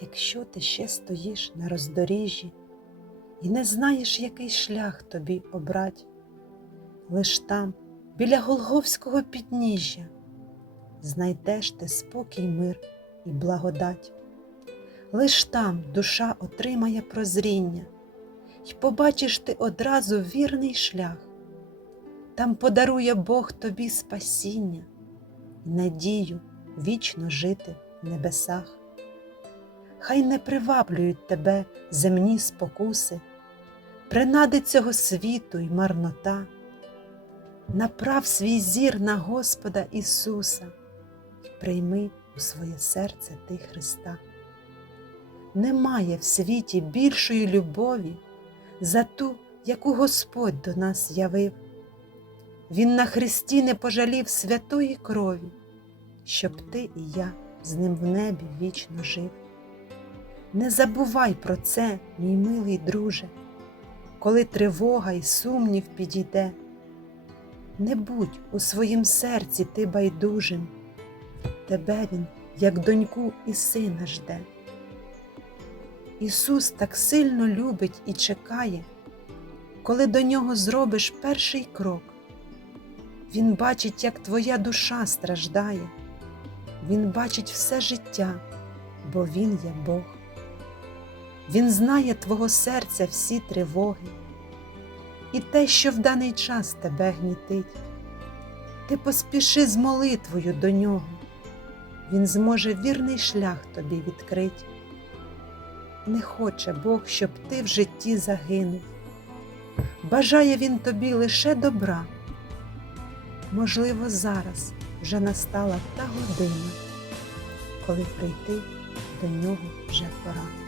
Якщо ти ще стоїш на роздоріжжі і не знаєш, який шлях тобі обрать, лиш там, біля Голговського підніжжя, знайдеш ти спокій, мир і благодать. Лиш там душа отримає прозріння, й побачиш ти одразу вірний шлях, там подарує Бог тобі спасіння і надію вічно жити в небесах. Хай не приваблюють тебе земні спокуси, принади цього світу й марнота. Направ свій зір на Господа Ісуса і прийми у своє серце ти Христа. Немає в світі більшої любові за ту, яку Господь до нас явив. Він на Христі не пожалів святої крові, щоб ти і я з ним в небі вічно жив. Не забувай про це, мій милий друже, коли тривога і сумнів підійде. Не будь у своїм серці ти байдужим, тебе він, як доньку і сина жде. Ісус так сильно любить і чекає, коли до нього зробиш перший крок. Він бачить, як твоя душа страждає, Він бачить все життя, бо Він є Бог. Він знає твого серця всі тривоги і те, що в даний час тебе гнітить. Ти поспіши з молитвою до нього, Він зможе вірний шлях тобі відкрить. Не хоче Бог, щоб ти в житті загинув. Бажає Він тобі лише добра. Можливо, зараз вже настала та година, коли прийти до нього вже пора.